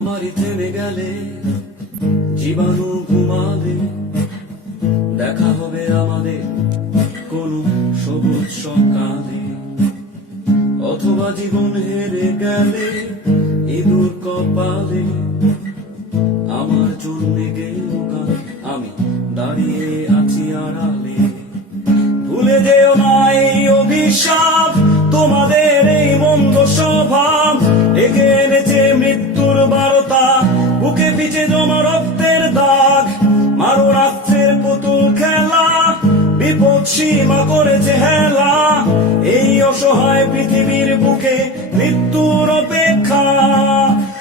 মারি থেমে গেলে জীবাণু ঘুমালে দেখা হবে আমাদের কোন সবুজ সকালে, অথবা জীবন হেরে গেলে ইঁদুর কপালে। আমার জন্যে গেও গান, আমি দাঁড়িয়ে আছি আড়ালে। ভুলে যেও না এই অভিশাপ, তোমাদের এই মন্দ স্বভাব ডেকে এনেছে মৃত্যুর বারতা, বুকে পিছে জমা রক্তের দাগ। মারো রাত্রের পুতুল খেলা, বিপদ সীমা করেছে হেলা। এই অসহায় পৃথিবীর বুকে মৃত্যুর অপেক্ষা,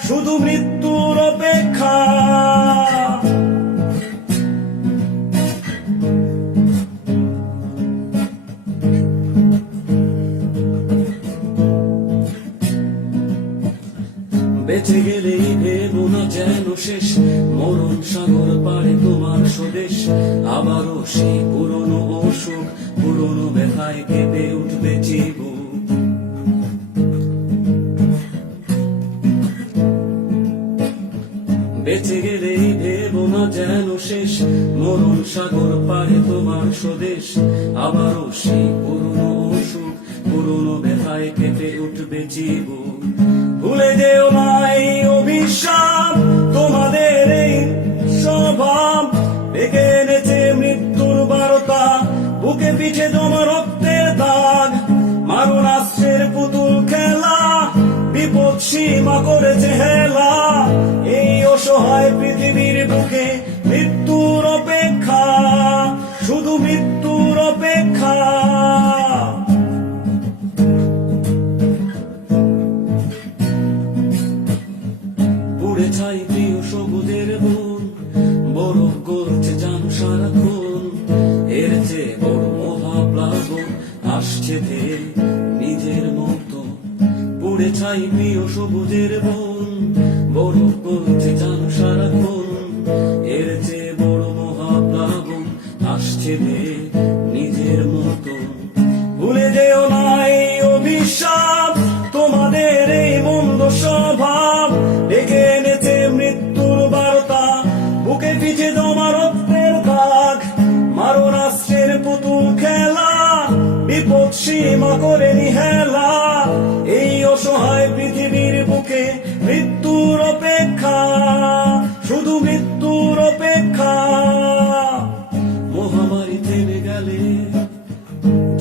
শুধু মৃত্যুর অপেক্ষা। বেঁচে গেলেই ভেবো না যেন শেষ, মরণ সাগর পারে তোমার স্বদেশ। আবারও সেই পুরনো অসুখ, পুরনো ব্যথায় কেঁপে উঠবে জীবন। বেঁচে গেলেই ভেবো না যেন শেষ, মরণ সাগর পারে তোমার স্বদেশ। আবারও সেই পুরনো অসুখ, পুরনো ব্যথায় কেঁপে উঠবে জীবন। ভুলে যেও না এই অভিশাপ, তোমাদের এই স্বভাব ডেকে এনেছে মৃত্যুর বারতা, বুকে পিছে জমা রক্তের দাগ। মারণ রাষ্ট্রের পুতুল খেলা, বিপদ সীমা করেছে হেলা। এই অসহায় পৃথিবীর বুকে মৃত্যুর অপেক্ষা, শুধু মৃত্যুর অপেক্ষা। পুড়ে ছাই প্রিয় সবুজের বন, বরফ গলছে জানো সারাক্ষণ। এর চেয়ে বড় মহাপ্লাবন আসছে ধেয়ে নিজের মতো। পুড়ে ছাই প্রিয় সবুজের বন, বরফ গলছে জানো সারাক্ষণ। এর চেয়ে বড় মহাপ্লাবন আসছে ধেয়ে নিজের মতো। ভুলে যেও না এই অভিশাপ, তোমাদের এই মন্দ স্বভাব ডেকে এনেছে মৃত্যুর বারতা, বুকে পিছে জমা রক্তের দাগ। মারো রাষ্ট্রের পুতুল খেলা, বিপদ সীমা করে নিহেলা। এই অসহায় পৃথিবীর বুকে মৃত্যুর অপেক্ষা, শুধু মৃত্যুর অপেক্ষা। মহামারী থেমে গেলে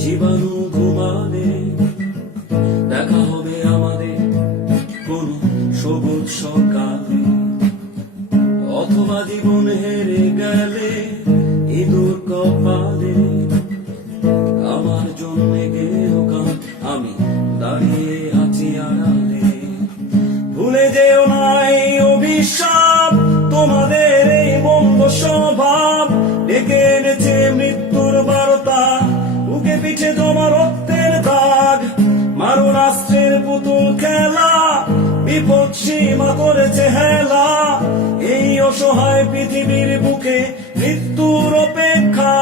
জীবাণু ঘুমালে দেখা হবে আমাদের কোন সবুজ সকালে, অথবা জীবন হেরে গেলে ইঁদুর কপালে। আমার জন্যে গেও গান, আমি দাঁড়িয়ে আছি আড়ালে। ভুলে যেও না এই অভিশাপ, তোমাদের এই মন্দ স্বভাব ডেকে এনেছে মৃত্যুর বারতা, বুকে পিছে জমা রক্তের দাগ। মারো রাষ্ট্রের পুতুল খেলা, বিপদ সীমা করেছে হেলা। এই অসহায় পৃথিবীর বুকে মৃত্যুর অপেক্ষা,